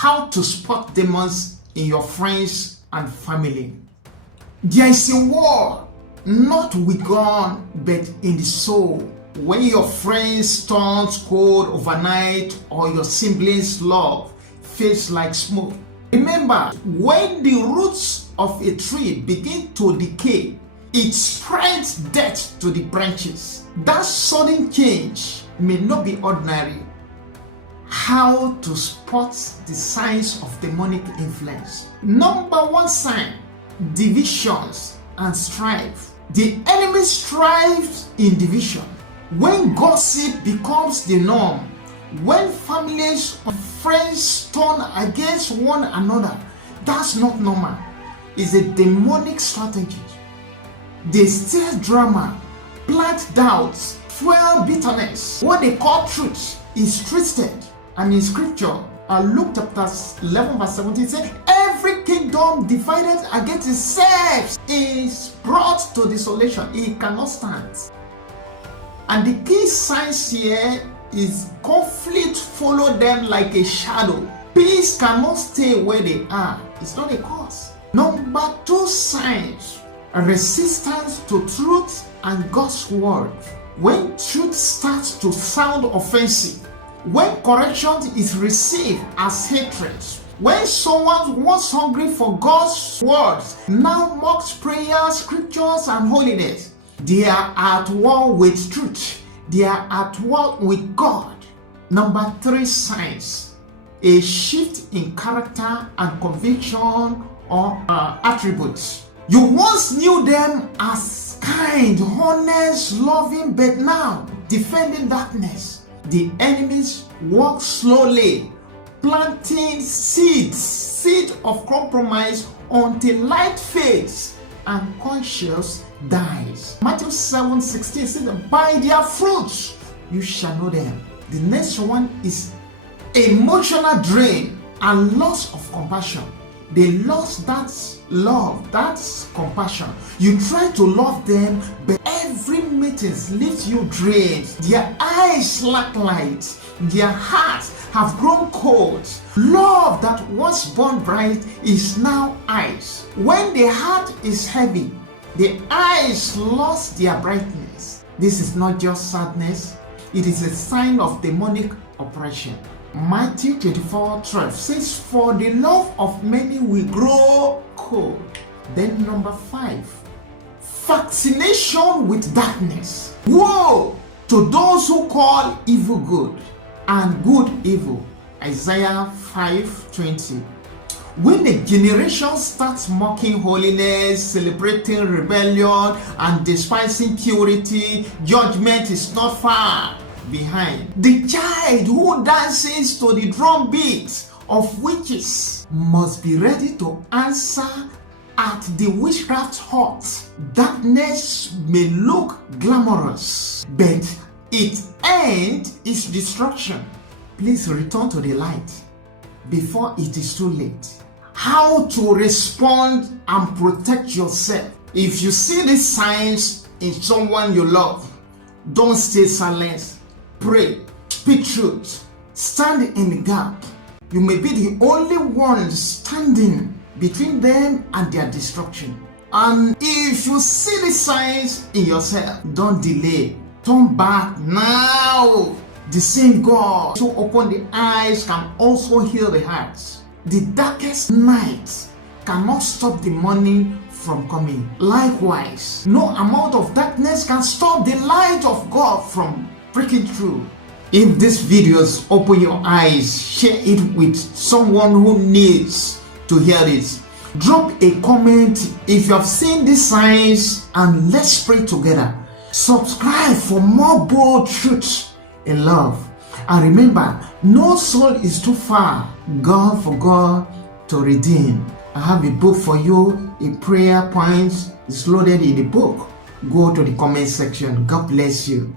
How to spot demons in your friends and family. There is a war, not with God, but in the soul. When your friends turn cold overnight, or your siblings' love feels like smoke. Remember, when the roots of a tree begin to decay, it spreads death to the branches. That sudden change may not be ordinary. How to spot the signs of demonic influence. Number one sign: divisions and strife. The enemy strives in division. When gossip becomes the norm, when families and friends turn against one another, that's not normal. It's a demonic strategy. They stir drama, plant doubts, fuel bitterness. What they call truth is twisted. And in scripture, Luke chapter 11 verse 17 says, every kingdom divided against itself is brought to desolation. It cannot stand. And the key signs here is conflict follow them like a shadow. Peace cannot stay where they are. It's not a cause. Number two signs: resistance to truth and God's word. When truth starts to sound offensive, when correction is received as hatred, when someone once hungry for God's words now mocks prayers, scriptures, and holiness, they are at war with truth. They are at war with God. Number three signs: a shift in character and conviction or attributes. You once knew them as kind, honest, loving, but now defending darkness. The enemies walk slowly, planting seed of compromise until light fades and conscience dies. Matthew 7:16 says, by their fruits you shall know them. The next one is emotional drain and loss of compassion. They lost that love, that compassion. You try to love them, but every meeting leaves you drained. Their eyes lack light. Their hearts have grown cold. Love that once burned bright is now ice. When the heart is heavy, the eyes lost their brightness. This is not just sadness, it is a sign of demonic oppression. Matthew 24:12 says, for the love of many will grow cold. Then number 5, fascination with darkness. Woe to those who call evil good and good evil. Isaiah 5:20. When a generation starts mocking holiness, celebrating rebellion, and despising purity, judgment is not far behind. The child who dances to the drum beat of witches must be ready to answer at the witchcraft hut. Darkness may look glamorous, but its end is destruction. Please return to the light before it is too late. How to respond and protect yourself. If you see these signs in someone you love, don't stay silent. Pray, speak truth, stand in the gap. You may be the only one standing between them and their destruction. And if you see the signs in yourself, don't delay. Turn back now. The same God who opened the eyes can also heal the hearts. The darkest night cannot stop the morning from coming. Likewise, no amount of darkness can stop the light of God from breaking through. If this videos open your eyes, share it with someone who needs to hear it. Drop a comment if you have seen these signs, and let's pray together. Subscribe for more bold truths in love. And remember, no soul is too far God for God to redeem. I have a book for you, a prayer point is loaded in the book. Go to the comment section. God bless you.